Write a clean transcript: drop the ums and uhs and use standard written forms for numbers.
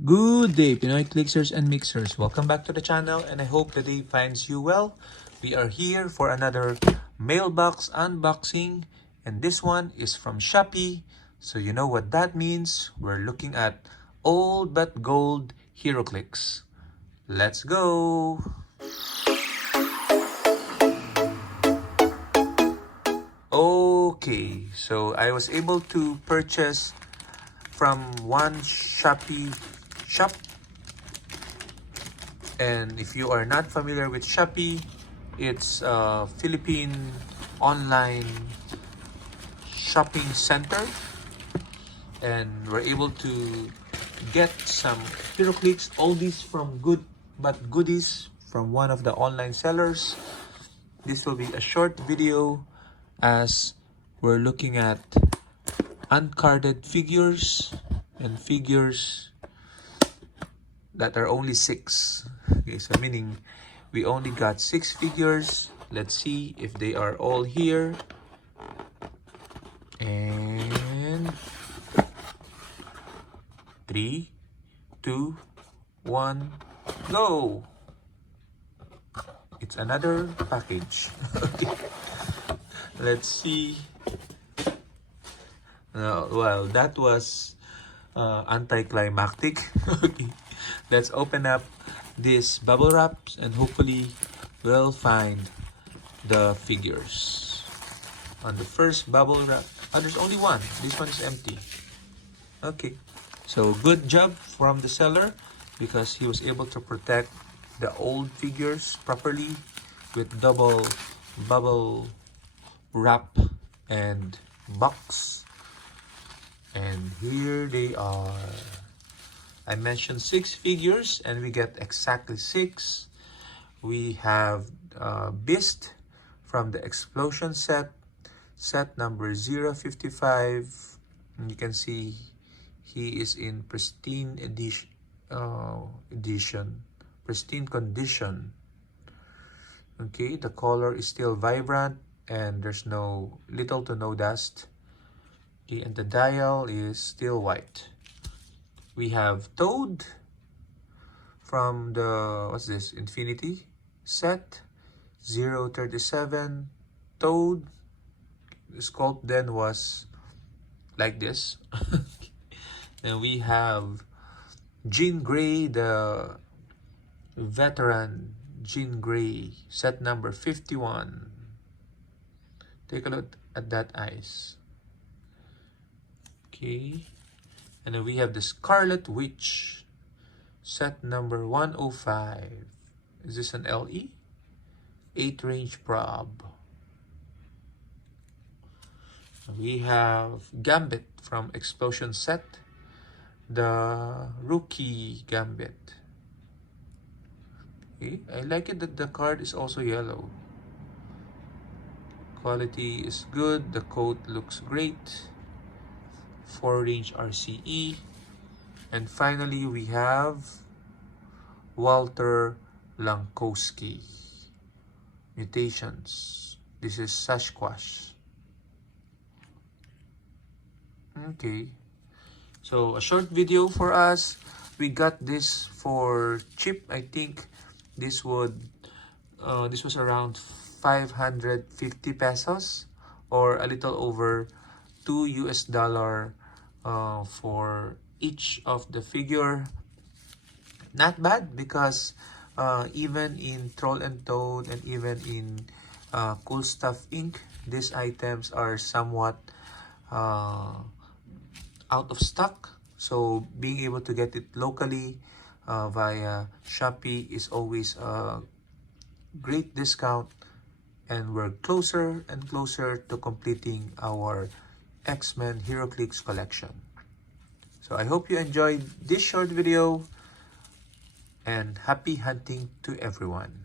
Good day, Pinoy Clicksers and Mixers. Welcome back to the channel and I hope the day finds you well. We are here for another mailbox unboxing and this one is from Shopee. So you know what that means. We're looking at old but gold Heroclix. Let's go! Okay, so I was able to purchase from one Shopee shop. And if you are not familiar with Shopee, it's a Philippine online shopping center. And we're able to get some Heroclix oldies from goodies from one of the online sellers. This will be a short video as we're looking at uncarded figures and figures that are only 6. Okay, so meaning we only got 6 figures. Let's see if they are all here. And 3, 2, 1, go! It's another package. Okay. Let's see. Well, that was anticlimactic. Okay. Let's open up these bubble wraps and hopefully we'll find the figures. On the first bubble wrap, there's only one. This one is empty. Okay, so good job from the seller because he was able to protect the old figures properly with double bubble wrap and box. And here they are. I mentioned 6 figures and we get exactly 6. We have Beast from the Explosion set number 055. And you can see he is in pristine pristine condition. Okay, the color is still vibrant and there's little to no dust. Okay, and the dial is still white. We have Toad from the, what's this, Infinity set, 037. Toad, the sculpt then was like this. Then we have Jean Grey, the veteran Jean Grey, set number 51. Take a look at that eyes. Okay. And then we have the Scarlet Witch, set number 105. Is this an LE? 8 range prob. We have Gambit from Explosion set, the rookie Gambit. Okay, I like it that the card is also yellow. Quality is good, the coat looks great. 4 range RCE. And finally we have Walter Lankowski, Mutations. This is Sasquatch. Okay, so a short video for us. We got this for cheap. I think this was around 550 pesos or a little over $2 for each of the figure. Not bad because even in Troll and Toad and even in Cool Stuff Inc., these items are somewhat out of stock. So being able to get it locally via Shopee is always a great discount, and we're closer and closer to completing our X-Men Heroclix collection. So I hope you enjoyed this short video and happy hunting to everyone.